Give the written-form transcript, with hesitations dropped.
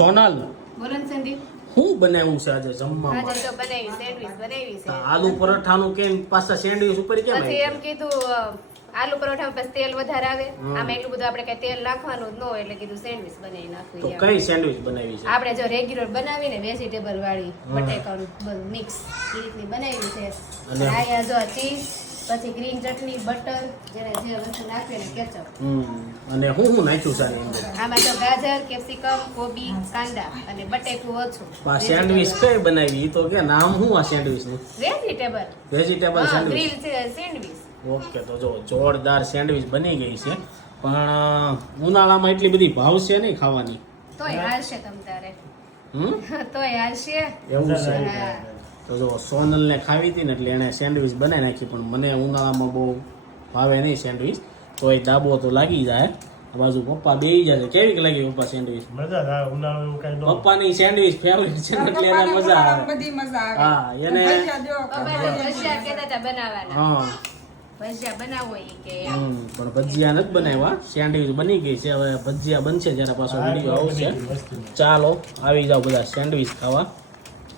સોનલ બોલો ને સંદીપ. શું બનાવ્યું છે આજે જમવામાં? આજે તો બનાવી સેન્ડવિચ બનાવી છે. આલુ પરોઠાનું કેમ પાછા સેન્ડવિચ ઉપર કેમ પછી આવ્યું? એમ કીધું આલુ પરોઠામાં પછી તેલ વધારે આવે, આમાં એટલું બધું આપણે કઈ તેલ નાખવાનું જ ન હોય એટલે કીધું સેન્ડવિચ બનાવી તો નાખવી. કઈ સેન્ડવિચ બનાવી છે? આપણે જો રેગ્યુલર બનાવીને વેજીટેબલ વાળી બટેકાનું બધું મિક્સ એ રીતની બનાવી છે. અને અહીંયા જો ચીઝ, પછી ગ્રીન ચટણી, બટર, જેને જે વસ્તુ નાખે ને કેચઅપ. અને હું નાખ્યું છે આની અંદર? આમાં તો ગાજર, કેપ્સિકમ, કોબી, કાંદા અને બટેકું ઓછું. આ સેન્ડવિચ કઈ બનાવી? ઈ તો કે નામ શું આ સેન્ડવિચ નું? વેજીટેબલ. વેજીટેબલ હા, સેન્ડવિચ. Grill sandwich. ઓકે, તો જો જોરદાર સેન્ડવિચ બની ગઈ છે. પણ ઉનાળામાં એટલી બધી ભાવશે નહીં ખાવાની. તોય હાલશે તમ તારે. હમ તોય હાલશે. એવું છે. હા. તો જો સોનલને ખાવી હતી ને એટલે એણે સેન્ડવિચ બનાવી નાખી, પણ મને ઉનાળામાં બહુ ભાવે નહીં સેન્ડવિચ. તો એ દાબો તો લાગી જાય. આ બાજુ પપ્પા બેહી જાય. કેવી લાગી પપ્પા સેન્ડવિચ? મજા આવે ઉનાળામાં કઈ ન પપ્પાની સેન્ડવિચ ફેવરિટ છે ને એટલે એને મજા આવે. બધી મજા આવે. હા, એને પપ્પાને ભજીયા કહેતા હતા બનાવવાના. હા ભજીયા બનાવો ઈ કે પણ ભજીયા નથી બનાવ્યા, સેન્ડવિચ બની ગઈ છે. હવે ભજીયા બનશે જ્યારે પાછો વિડીયો આવશે. ચાલો આવી જાઓ બધા સેન્ડવિચ ખાવા.